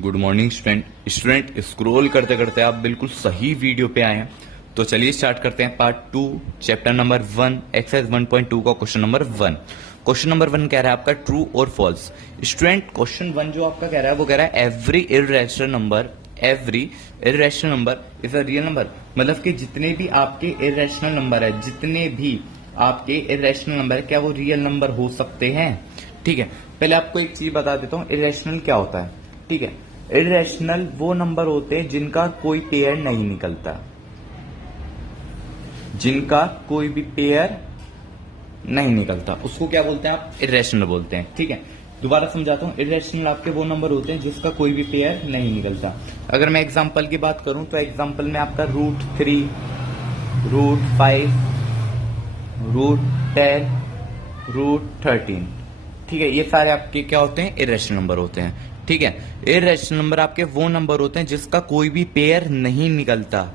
Good morning student scroll करते करते आप बिल्कुल सही वीडियो पे आए हैं। तो चलिए स्टार्ट करते हैं पार्ट 2 चैप्टर नंबर 1 एक्सरसाइज 1.2 का क्वेश्चन नंबर 1। क्वेश्चन नंबर 1 कह रहा है आपका ट्रू और फॉल्स। स्टूडेंट क्वेश्चन 1 जो आपका कह रहा है वो कह रहा है every irrational number is a real number. मतलब कि जितने भी आपके इर्रेशनल नंबर है, जितने भी आपके इर्रेशनल नंबर है, क्या वो रियल नंबर हो सकते हैं। ठीक है, पहले आपको एक चीज बता देता हूं, इर्रेशनल क्या होता है। ठीक है, इर्रेशनल वो नंबर होते हैं जिनका कोई पेयर नहीं निकलता, जिनका कोई भी पेयर नहीं निकलता, उसको क्या बोलते हैं आप, इर्रेशनल बोलते हैं। ठीक है, दोबारा समझाता हूं, इर्रेशनल आपके वो नंबर होते हैं जिसका कोई भी पेयर नहीं निकलता। अगर मैं एग्जांपल की बात करूं तो एग्जांपल में आपका √3, √5, √10, √13, ठीक है, ये सारे आपके क्या होते हैं, इर्रेशनल नंबर होते हैं। ठीक है, इर्रेशनल नंबर आपके वो नंबर होते हैं जिसका कोई भी पेयर नहीं निकलता।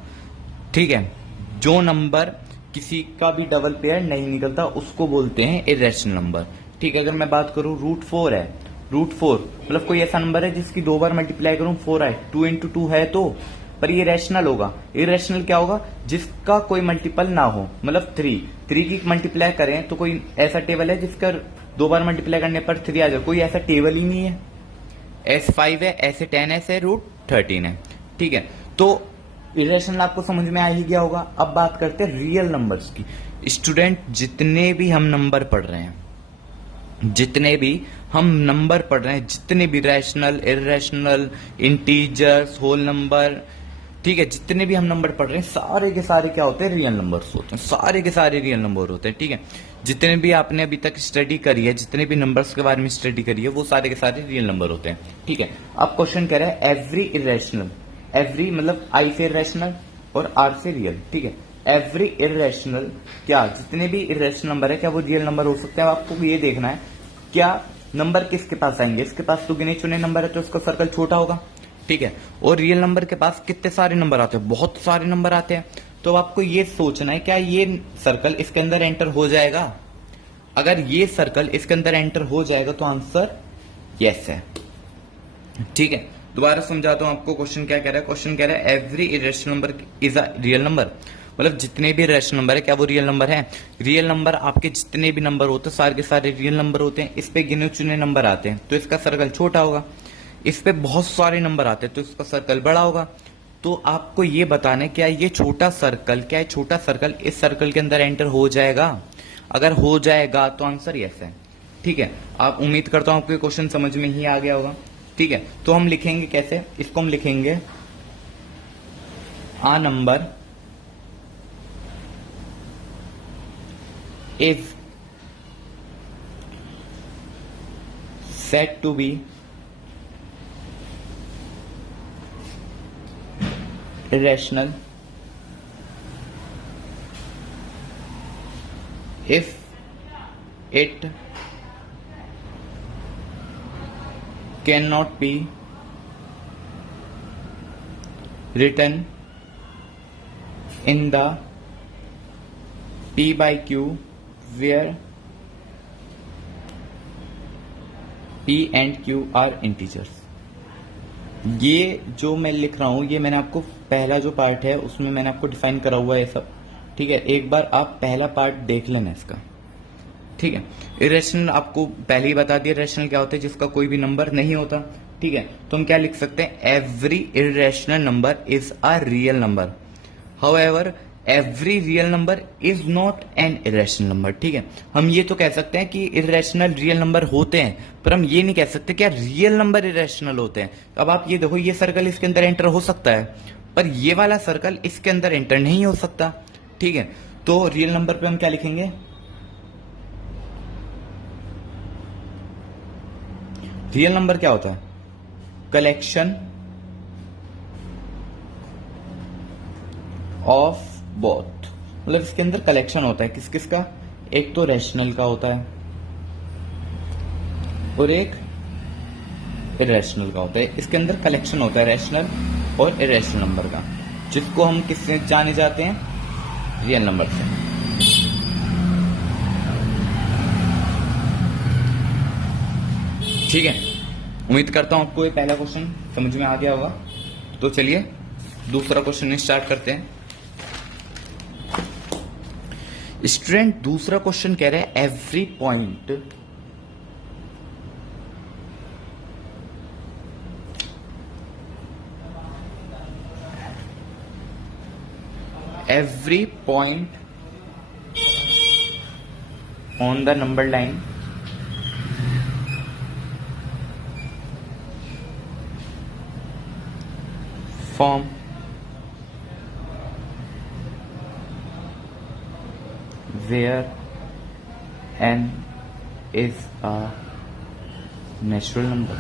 ठीक है, जो नंबर किसी का भी डबल पेयर नहीं निकलता उसको बोलते हैं इर्रेशनल नंबर। ठीक है, अगर मैं बात करूं √4 है, √4 मतलब कोई ऐसा नंबर है जिसकी 2 बार मल्टीप्लाई करूं 4 आए, 2 × 2 है तो, पर ये रैशनल होगा। इरेशनल क्या होगा, जिसका कोई मल्टीपल ना हो, मतलब 3 की मल्टीप्लाई करें तो कोई ऐसा टेबल है जिसका 2 बार मल्टीप्लाई करने पर 3 आ जाए, कोई ऐसा टेबल ही नहीं है। S5 है, S10 है, √13 है। ठीक है, तो इरेशनल आपको समझ में आ ही गया होगा। अब बात करते हैं रियल नंबर्स की। स्टूडेंट जितने भी हम नंबर पढ़ रहे हैं, जितने भी हम नंबर पढ़ रहे हैं, जितने भी rational, irrational, integers, whole number, ठीक है, जितने भी हम नंबर पढ़ रहे हैं सारे के सारे क्या होते हैं, रियल नंबर्स होते हैं, सारे के सारे रियल नंबर होते हैं। ठीक है, जितने भी आपने अभी तक स्टडी करी है, जितने भी नंबर्स के बारे में स्टडी करी है, वो सारे के सारे रियल नंबर होते हैं। ठीक है, अब क्वेश्चन कह रहा है एवरी इरेशनल, एवरी मतलब आई से इरेशनल और आर से रियल। ठीक है, एवरी इरेशनल, क्या जितने भी इरेशनल नंबर है क्या वो रियल नंबर हो सकते हैं। आपको ये देखना है क्या नंबर किसके पास आएंगे, इसके पास तो गिने चुने नंबर है तो इसका सर्कल छोटा होगा। ठीक है, और रियल नंबर के पास कितने सारे नंबर आते हैं, बहुत सारे नंबर आते हैं। तो आपको ये सोचना है क्या ये सर्कल इसके अंदर एंटर हो जाएगा। अगर ये सर्कल इसके अंदर एंटर हो जाएगा तो आंसर यस है। ठीक है, दोबारा समझाता हूं आपको, क्वेश्चन क्या कह रहा है। क्वेश्चन कह रहा है every irrational number is a real number. मतलब जितने भी रेशनल नंबर है क्या वो रियल नंबर है। रियल नंबर आपके जितने भी नंबर होते हैं सारे के सारे रियल नंबर होते हैं। इस पे गिने चुने नंबर आते हैं तो इसका सर्कल छोटा होगा, इस पे बहुत सारे नंबर आते हैं तो इसका सर्कल बड़ा होगा। तो आपको ये बताना है क्या ये छोटा सर्कल, क्या है छोटा सर्कल इस सर्कल के अंदर एंटर हो जाएगा। अगर हो जाएगा तो आंसर यस है। ठीक है, आप उम्मीद करता हूं आपको क्वेश्चन समझ में ही आ गया होगा। ठीक है, तो हम लिखेंगे कैसे, इसको हम लिखेंगे आ number is said to be irrational if it cannot be written in the P/Q where P and Q are integers। ये जो मैं लिख रहा हूं ये मैंने आपको पहला जो पार्ट है उसमें मैंने आपको डिफाइन करा हुआ है ये सब। ठीक है, एक बार आप पहला पार्ट देख लेना इसका। ठीक है, इरेशनल आपको पहले ही बता दिया, इरेशनल क्या होता है जिसका कोई भी नंबर नहीं होता। ठीक है, तो हम क्या लिख सकते हैं, every irrational number is a real number, however every real number is not an irrational number. ठीक है, हम ये तो कह सकते हैं कि इरेशनल रियल नंबर होते हैं, पर हम ये नहीं कह सकते क्या रियल नंबर इरेशनल होते हैं। अब आप ये देखो, ये सर्कल इसके अंदर एंटर हो सकता है पर ये वाला सर्कल इसके अंदर एंटर नहीं हो सकता। ठीक है, तो रियल नंबर पे हम क्या लिखेंगे, रियल नंबर क्या होता है, कलेक्शन ऑफ बोथ। मतलब इसके अंदर कलेक्शन होता है किस किस का, एक तो रैशनल का होता है और एक इरेशनल का होता है। इसके अंदर कलेक्शन होता है रैशनल और इरेशनल नंबर का, जिसको हम किससे जाने जाते हैं, रियल नंबर से। ठीक है, उम्मीद करता हूं आपको ये पहला क्वेश्चन समझ में आ गया होगा। तो चलिए दूसरा क्वेश्चन स्टार्ट करते हैं। स्टूडेंट दूसरा क्वेश्चन कह रहे हैं every point on the number line form where n is a natural number।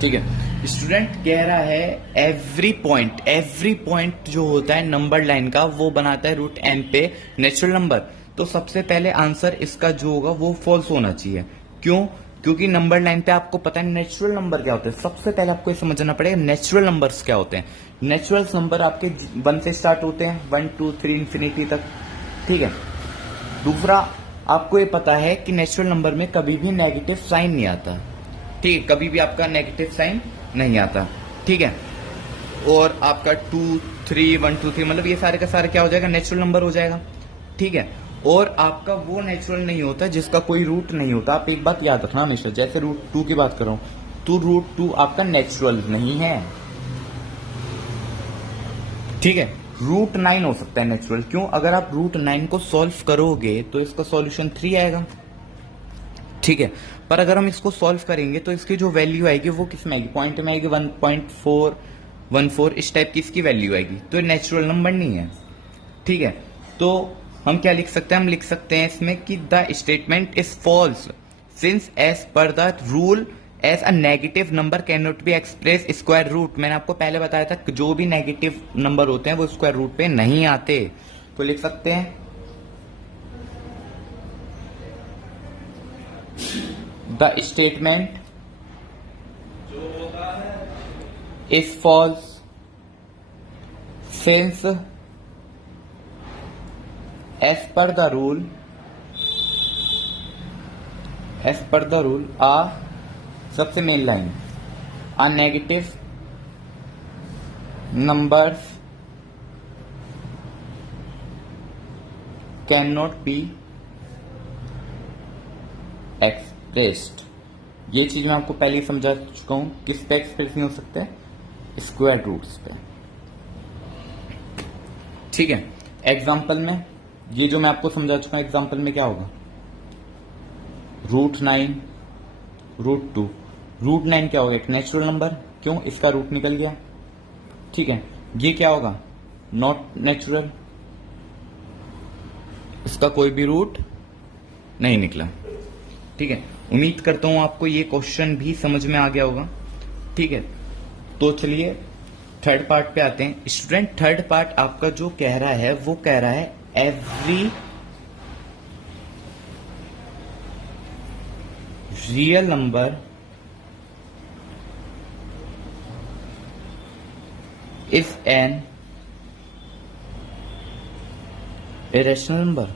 ठीक है, स्टूडेंट कह रहा है एवरी पॉइंट जो होता है नंबर लाइन का वो बनाता है रूट एन पे नेचुरल नंबर। तो सबसे पहले आंसर इसका जो होगा वो फॉल्स होना चाहिए। क्यों? क्योंकि नंबर लाइन पे आपको पता है नेचुरल नंबर क्या होते हैं। सबसे पहले आपको ये समझना पड़ेगा नेचुरल नंबर्स क्या होते हैं। नेचुरल नंबर आपके 1 से स्टार्ट होते हैं, 1 2 3 इंफिनिटी तक। ठीक है, दूसरा आपको ये पता है कि नेचुरल नंबर में कभी भी नेगेटिव साइन नहीं आता। ठीक है, कभी भी आपका नेगेटिव साइन नहीं आता। ठीक है, और आपका 2 3 1 2 3 मतलब ये सारे का सारा क्या हो जाएगा, नेचुरल नंबर हो जाएगा। ठीक है, और आपका वो नेचुरल नहीं होता जिसका कोई रूट नहीं होता। आप एक बात याद रखना हमेशा, जैसे रूट 2 की बात कर रहा हूं तो रूट 2 आपका नेचुरल नहीं है। ठीक है, रूट 9 हो सकता है नेचुरल। क्यों? अगर आप रूट 9 को सॉल्व करोगे तो इसका सॉल्यूशन 3 आएगा। ठीक है, पर अगर हम इसको सॉल्व करेंगे तो इसकी जो वैल्यू आएगी वो किस में आएगी, पॉइंट में आएगी, 1.414 इस टाइप की इसकी वैल्यू आएगी। तो नेचुरल नंबर नहीं है। ठीक है, तो हम क्या लिख सकते हैं, हम लिख सकते हैं इसमें कि the statement is false since as per the rule as a negative number can not be express square root. मैंने आपको पहले बताया था कि जो भी नेगेटिव नंबर होते हैं वो स्क्वायर रूट पे नहीं आते। तो लिख सकते हैं the statement is false since as per the rule a सबसे main line a negative numbers cannot be expressed. ये चीज मैं आपको पहले ही समझा चुका हूं। किस पे एक्सप्रेस नहीं हो सकते, स्क्वायर रूट्स पे। ठीक है, एग्जाम्पल में ये जो मैं आपको समझा चुका हूं, एग्जाम्पल में क्या होगा, रूट 9 रूट 2। रूट 9 क्या होगा, एक नेचुरल नंबर। क्यों? इसका रूट निकल गया। ठीक है, ये क्या होगा, नॉट नेचुरल, इसका कोई भी रूट नहीं निकला। ठीक है, उम्मीद करता हूं आपको ये क्वेश्चन भी समझ में आ गया होगा। ठीक है, तो चलिए थर्ड पार्ट पे आते हैं। स्टूडेंट थर्ड पार्ट आपका जो कह रहा है वो कह रहा है every real number is an irrational number.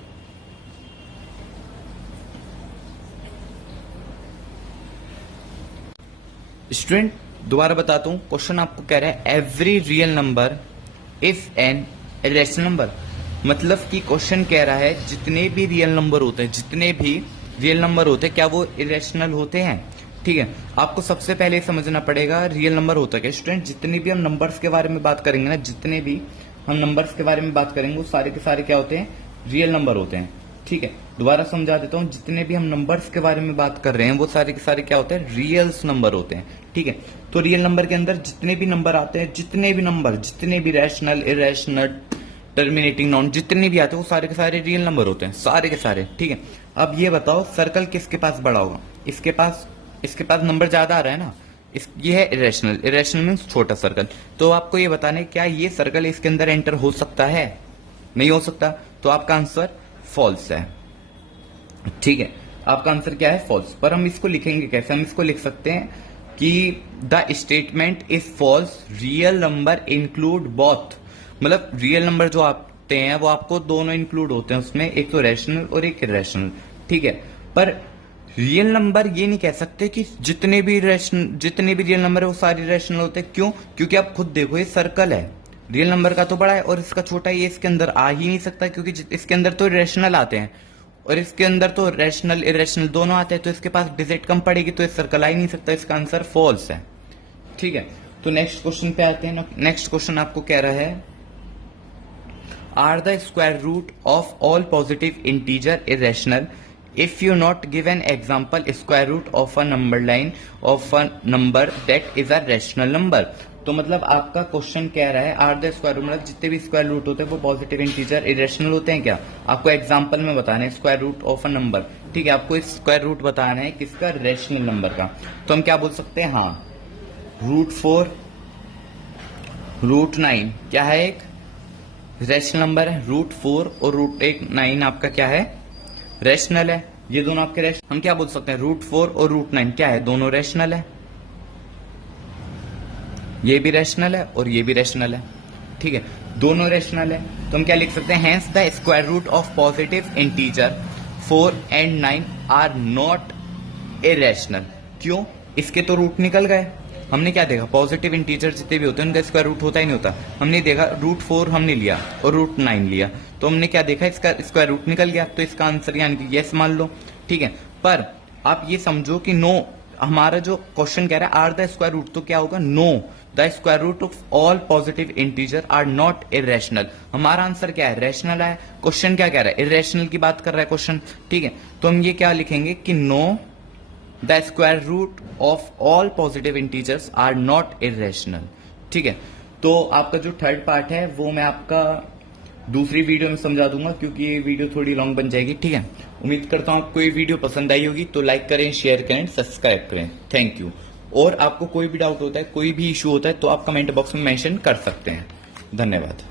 Student दोबारा बताता हूं, क्वेश्चन आपको कह रहा है every real number is an irrational number. मतलब कि क्वेश्चन कह रहा है जितने भी रियल नंबर होते हैं क्या वो इरेशनल होते हैं। ठीक है, आपको सबसे पहले समझना पड़ेगा रियल नंबर होता क्या। स्टूडेंट जितने भी हम नंबर्स के बारे में बात करेंगे ना, जितने भी हम नंबर्स के बारे में बात करेंगे वो सारे के सारे क्या होते हैं, रियल नंबर होते हैं। ठीक है, दोबारा समझा देता हूं, जितने भी हम नंबर्स के बारे में बात कर रहे हैं वो सारे के सारे क्या होते हैं, रियल्स नंबर होते हैं। ठीक है, तो रियल नंबर के अंदर जितने भी नंबर आते हैं, जितने भी रैशनल, इरेशनल, टर्मिनेटिंग नॉन, जितने भी आते हैं वो सारे के सारे रियल नंबर होते हैं, सारे के सारे। ठीक है, अब ये बताओ सर्कल किसके पास बड़ा होगा, इसके पास नंबर ज्यादा आ रहा है ना, ये है इरेशनल मीन्स छोटा सर्कल। तो आपको ये बताना है क्या ये सर्कल इसके अंदर एंटर हो सकता है, नहीं हो सकता। तो आपका आंसर फॉल्स है। ठीक है, आपका आंसर क्या है, फॉल्स। पर हम इसको लिखेंगे कैसे, हम इसको लिख सकते हैं कि the statement is false real number include both. मतलब रियल नंबर जो आते हैं वो आपको दोनों इंक्लूड होते हैं उसमें, एक तो रैशनल और एक इरेशनल। ठीक है, पर रियल नंबर ये नहीं कह सकते कि जितने भी रियल नंबर है वो सारे रैशनल होते हैं। क्यों? क्योंकि आप खुद देखो ये सर्कल है, रियल नंबर का तो बड़ा है और इसका छोटा है, ये इसके अंदर आ ही नहीं सकता क्योंकि इसके अंदर तो रैशनल आते हैं और इसके अंदर तो रैशनल इरेशनल दोनों आते हैं, तो इसके पास डिजिट कम पड़ेगी, तो इस सर्कल आ ही नहीं सकता। इसका आंसर फॉल्स है। ठीक है, तो नेक्स्ट क्वेश्चन पे आते हैं। नेक्स्ट क्वेश्चन आपको कह रहा है are the square root of all positive integer irrational if you not give an example square root of a number line of a number that is a rational number। तो मतलब आपका question कह रहा है आर द स्क्वायर रूट, मतलब जितने भी square root होते हैं वो पॉजिटिव इंटीजर इरेशनल होते हैं क्या? आपको एग्जांपल में बताना है square root of a number. ठीक है, आपको स्क्वायर रूट बताना है किसका? रेशनल नंबर का। तो हम क्या बोल सकते हैं? हाँ, √4 √9 क्या है? एक रेशनल नंबर है। √4 और √9 आपका क्या है? रैशनल है। ये दोनों आपके रैशनल। हम क्या बोल सकते हैं? √4 और √9 क्या है? दोनों रैशनल है। ये भी रैशनल है और ये भी रैशनल है। ठीक है, दोनों रैशनल है। तो हम क्या लिख सकते हैं? Hence the square root of positive integer 4 and 9 are not irrational. क्यों? इसके तो रूट निकल गए। हमने क्या देखा? पॉजिटिव इंटीजर जितने भी होते हैं उनका स्क्वायर रूट होता ही नहीं होता। हमने देखा √4 हमने लिया और √9 लिया, तो हमने क्या देखा? इसका स्क्वायर रूट निकल गया, तो इसका आंसर यानी कि यस मान लो। ठीक है, पर आप ये समझो कि नो, हमारा जो क्वेश्चन कह रहा है आर द स्क्वायर रूट, तो क्या होगा? No the square root of all positive integer are not irrational. हमारा आंसर क्या है? रैशनल है। क्वेश्चन क्या कह रहा है? इरेशनल की बात कर रहा है क्वेश्चन। ठीक है, तो हम ये क्या लिखेंगे कि no the square root of all positive integers are not irrational. ठीक है, तो आपका जो थर्ड पार्ट है वो मैं आपका दूसरी वीडियो में समझा दूंगा क्योंकि ये वीडियो थोड़ी लॉन्ग बन जाएगी। ठीक है, उम्मीद करता हूं आपको ये वीडियो पसंद आई होगी, तो लाइक करें, शेयर करें, सब्सक्राइब करें। Thank you. और आपको कोई भी डाउट होता है, कोई भी इशू होता है, तो आप कमेंट बॉक्स में मेंशन कर सकते हैं। धन्यवाद।